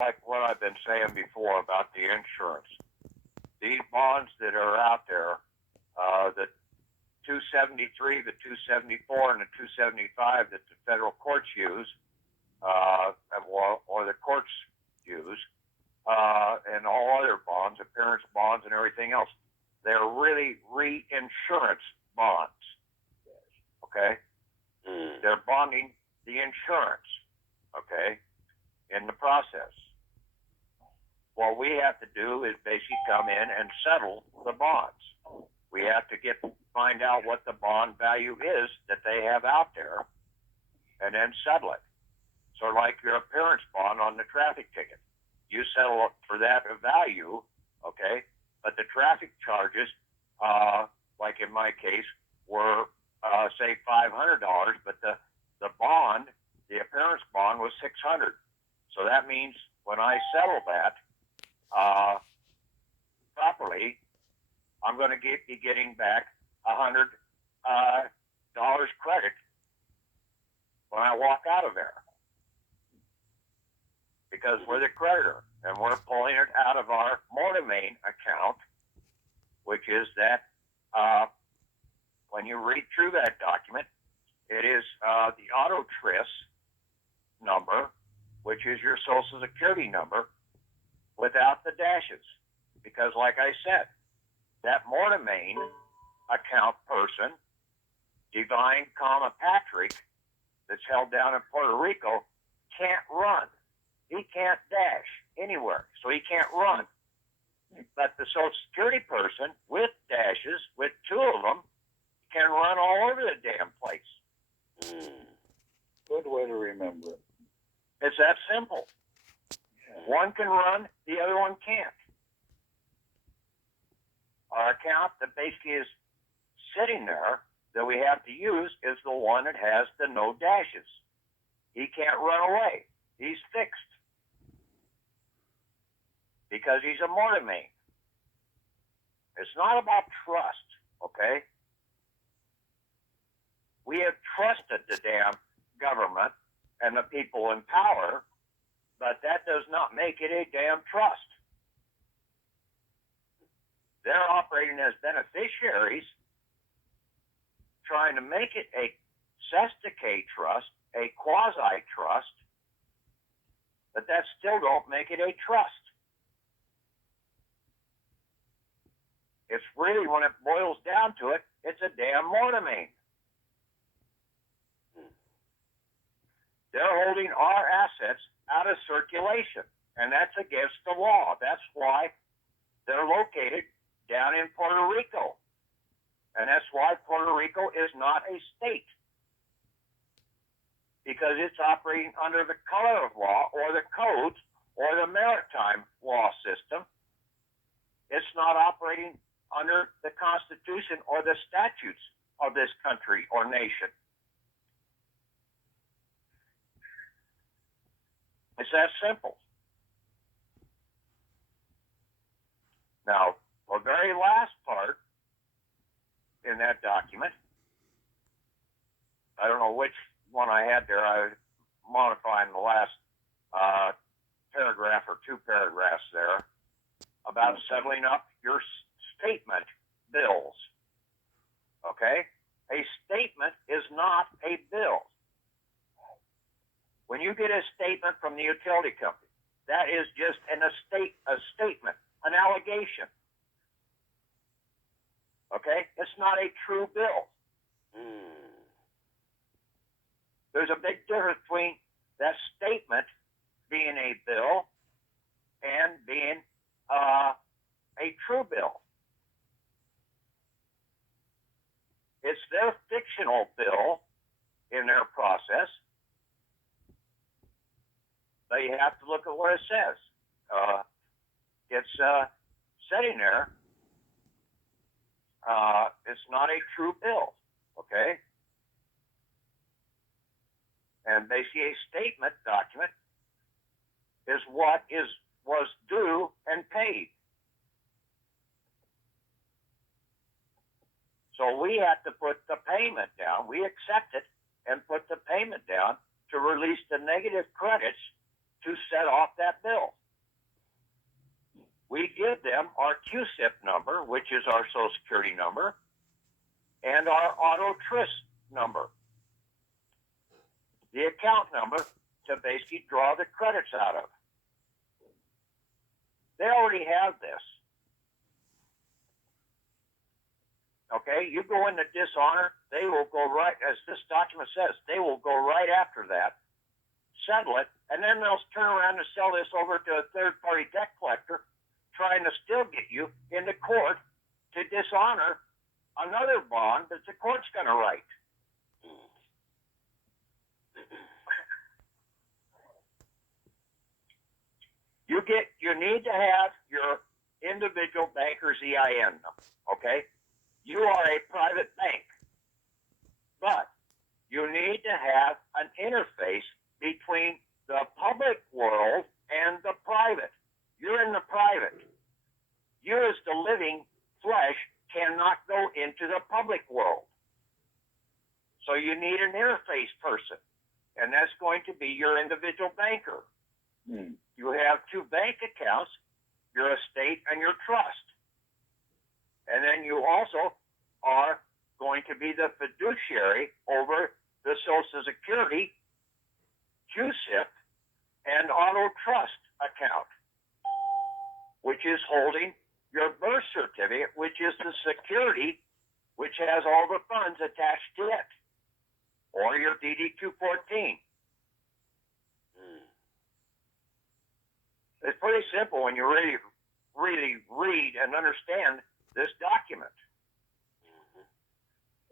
like what I've been saying before about the insurance. These bonds that are out there, the 273, the 274, and the 275 that the federal courts use, or the courts use, and all other bonds, appearance bonds, and everything else, they're really reinsurance bonds. Okay? They're bonding the insurance, okay, in the process. What we have to do is basically come in and settle the bonds. We have to find out what the bond value is that they have out there, and then settle it. So like your appearance bond on the traffic ticket, you settle for that value, okay, but the traffic charges, like in my case, were say $500, but the bond, the appearance bond, was $600. So that means when I settle that properly, I'm going to be getting back $100 credit when I walk out of there, because we're the creditor and we're pulling it out of our Mortamain account, which is that when you read through that document, it is the auto tris number, which is your Social Security number without the dashes. Because like I said, that Mortamain account person, Devine, Patrick, that's held down in Puerto Rico, can't run. He can't dash anywhere, so he can't run. But the Social Security person with dashes, with two of them, can run all over the damn place. Good way to remember it. It's that simple. Yeah. One can run, the other one can't. Our account that basically is sitting there that we have to use is the one that has the no dashes. He can't run away. He's fixed. Because he's a Mortamain. It's not about trust, okay? We have trusted the damn government and the people in power, but that does not make it a damn trust. They're operating as beneficiaries, trying to make it a sesticate trust, a quasi-trust, but that still don't make it a trust. It's really, when it boils down to it, it's a damn Mortamain. They're holding our assets out of circulation, and that's against the law. That's why they're located down in Puerto Rico, and that's why Puerto Rico is not a state, because it's operating under the color of law or the codes or the maritime law system. It's not operating under the Constitution or the statutes of this country or nation. It's that simple. Now, the very last part in that document, I don't know which one I had there. I was modifying the last paragraph or two paragraphs there about settling up your statement bills. Okay? A statement is not a bill. When you get a statement from the utility company, that is just a statement, an allegation. Okay? It's not a true bill. There's a big difference between that statement being a bill and being a true bill. It's their fictional bill in their process, but you have to look at what it says. It's sitting there. It's not a true bill, okay? And basically a statement document is what was due and paid. So we have to put the payment down. We accept it and put the payment down to release the negative credits to set off that bill. We give them our Cusip number, which is our Social Security number, and our auto tryst number, the account number to basically draw the credits out of. They already have this. Okay, you go into dishonor, they will go right, as this document says, they will go right after that, settle it, and then they'll turn around and sell this over to a third-party debt collector, trying to still get you into court to dishonor another bond that the court's going to write. You need to have your individual banker's EIN number, okay? You are a private bank, but you need to have an interface between the public world and the private. You're in the private. You as the living flesh cannot go into the public world. So you need an interface person, and that's going to be your individual banker. You have two bank accounts, your estate and your trust. And then you also are going to be the fiduciary over the Social Security, Cusip, and auto trust account, which is holding your birth certificate, which is the security, which has all the funds attached to it, or your DD-214. It's pretty simple when you really read and understand this document.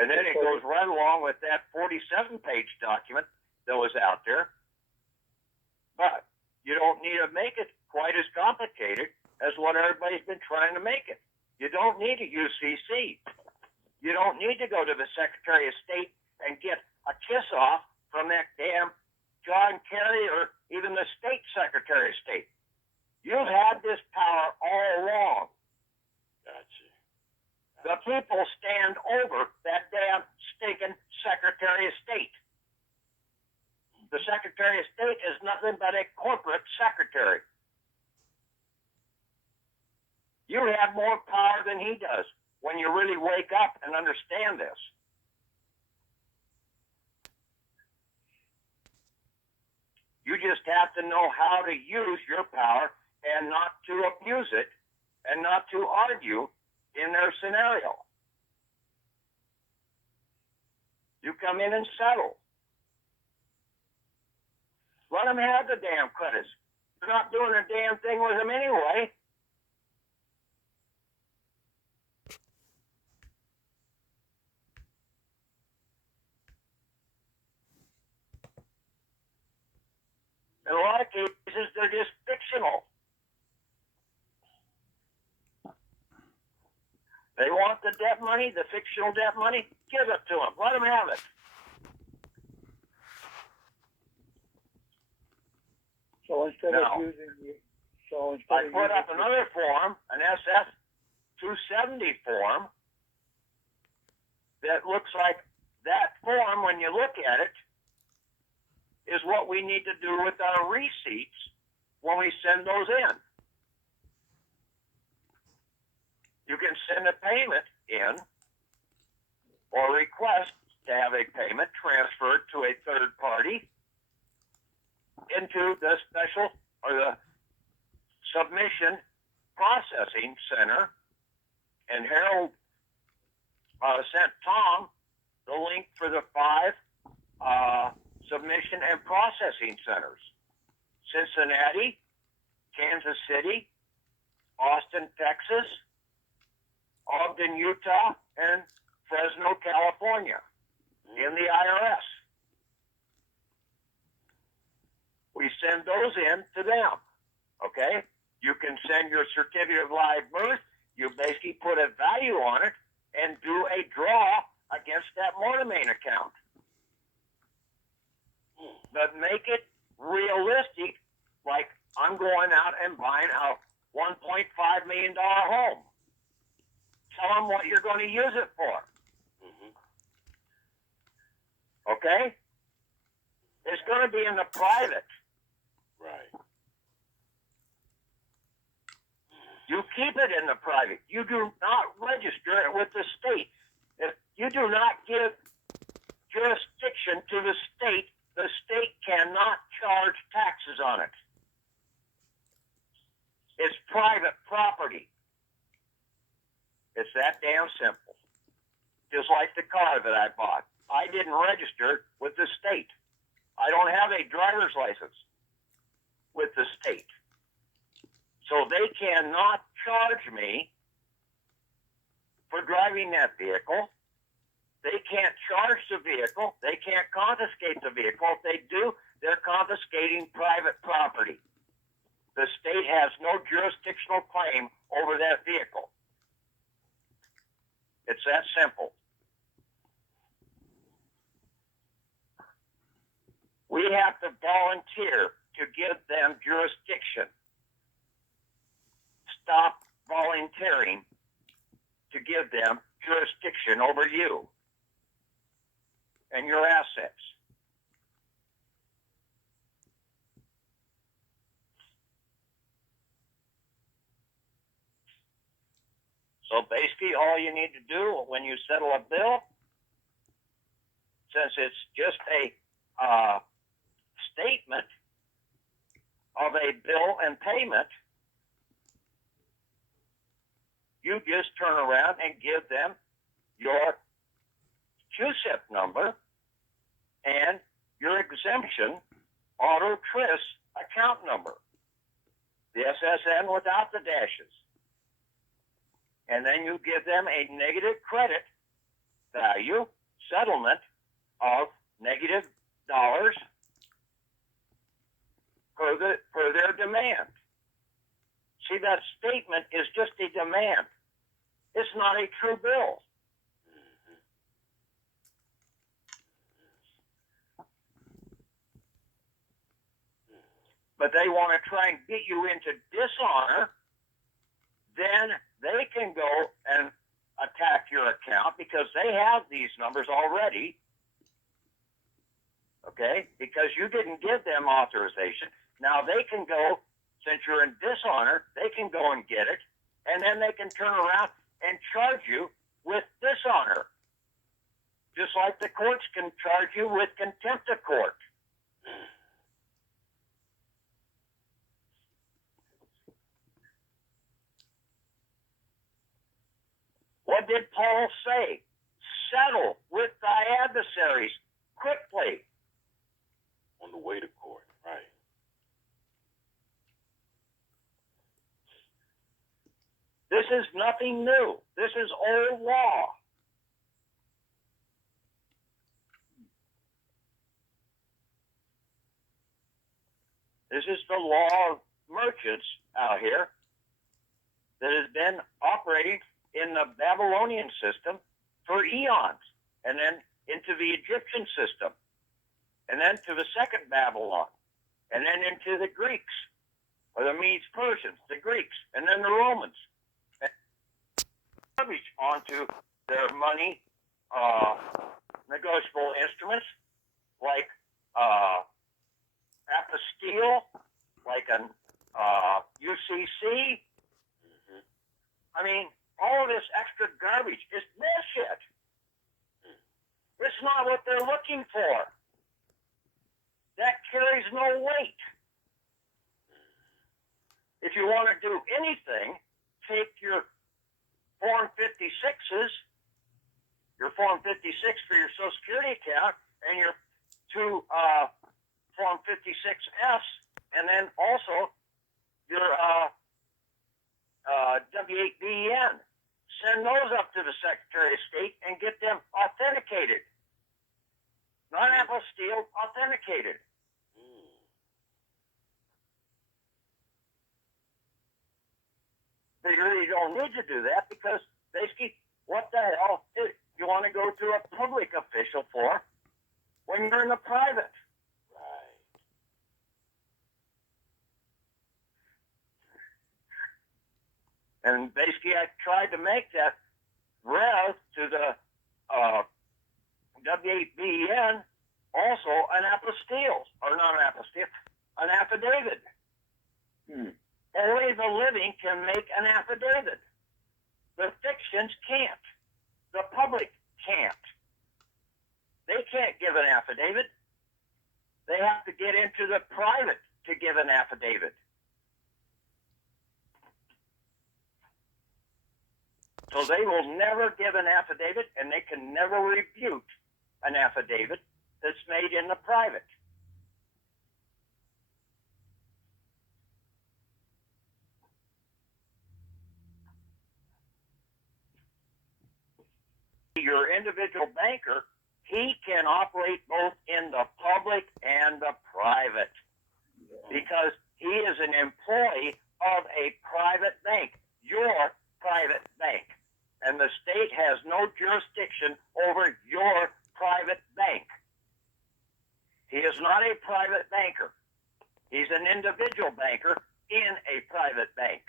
And then it goes right along with that 47-page document that was out there. But you don't need to make it quite as complicated as what everybody's been trying to make it. You don't need a UCC. You don't need to go to the Secretary of State and get a kiss off from that damn John Kerry or even the State Secretary of State. You've had this power all along. Gotcha. The people stand over that damn stinking Secretary of State. The Secretary of State is nothing but a corporate secretary. You have more power than he does when you really wake up and understand this. You just have to know how to use your power and not to abuse it and not to argue in their scenario. You come in and settle. Let them have the damn credits. You're not doing a damn thing with them anyway. In a lot of cases, they're just fictional. They want the debt money, the fictional debt money, give it to them. Let them have it. So instead Now, of using the, so I instead of put using up another form, an SF 270 form, that looks like that form, when you look at it, is what we need to do with our receipts when we send those in. You can send a payment in or request to have a payment transferred to a third party into the special or the submission processing center, and Harold sent Tom the link for the 5 submission and processing centers: Cincinnati, Kansas City, Austin, Texas, Ogden, Utah, and Fresno, California, in the IRS. We send those in to them, okay? You can send your certificate of live birth. You basically put a value on it and do a draw against that Mortamain account. But make it realistic, like I'm going out and buying a $1.5 million home. Tell them what you're going to use it for. Okay? It's going to be in the private. Right. You keep it in the private. You do not register it with the state. If you do not give jurisdiction to the state cannot charge taxes on it. It's private property. It's that damn simple. Just like the car that I bought. I didn't register with the state. I don't have a driver's license with the state. So they cannot charge me for driving that vehicle. They can't charge the vehicle. They can't confiscate the vehicle. If they do, they're confiscating private property. The state has no jurisdictional claim over that vehicle. It's that simple. We have to volunteer to give them jurisdiction. Stop volunteering to give them jurisdiction over you and your assets. So basically, all you need to do when you settle a bill, since it's just a statement of a bill and payment, you just turn around and give them your Cusip number and your exemption auto tris account number, the SSN without the dashes. And then you give them a negative credit value settlement of negative dollars per their demand. See, that statement is just a demand. It's not a true bill. But they want to try and get you into dishonor, then they can go and attack your account because they have these numbers already. Okay? Because you didn't give them authorization. Now they can go, since you're in dishonor, they can go and get it, and then they can turn around and charge you with dishonor. Just like the courts can charge you with contempt of court. What did Paul say? Settle with thy adversaries quickly. On the way to court, right. This is nothing new. This is old law. This is the law of merchants out here that has been operating in the Babylonian system for eons, and then into the Egyptian system, and then to the second Babylon, and then into the Greeks, or the Medes Persians, the Greeks, and then the Romans. And onto their money negotiable instruments like apostille, like an UCC. I mean, all of this extra garbage is bullshit. It's not what they're looking for. That carries no weight. If you want to do anything, take your Form 56s, your Form 56 for your Social Security account, and your two Form 56Fs, and then also your W8BN. Send those up to the Secretary of State and get them authenticated. Not apostille, authenticated. But you really don't need to do that because basically, what the hell is you want to go to a public official for when you're in the private? Right. And basically, I tried to make that rev to the W8BN also an apostille, or not an apostille, an affidavit. Only the living can make an affidavit. The fictions can't. The public can't. They can't give an affidavit. They have to get into the private to give an affidavit. So they will never give an affidavit, and they can never refute an affidavit that's made in the private. Your individual banker, he can operate both in the public and the private because he is an employee of a private bank, your private bank. And the state has no jurisdiction over your private bank. He is not a private banker. He's an individual banker in a private bank.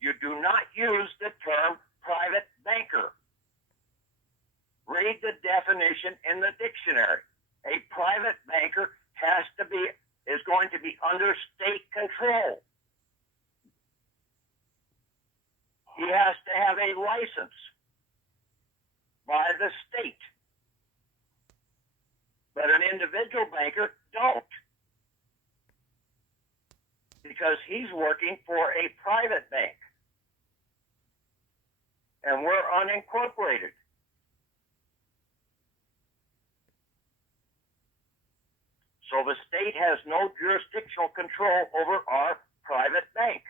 You do not use the term private banker. Read the definition in the dictionary. A private banker is going to be under state control. He has to have a license by the state. But an individual banker don't. Because he's working for a private bank. And we're unincorporated. So the state has no jurisdictional control over our private bank.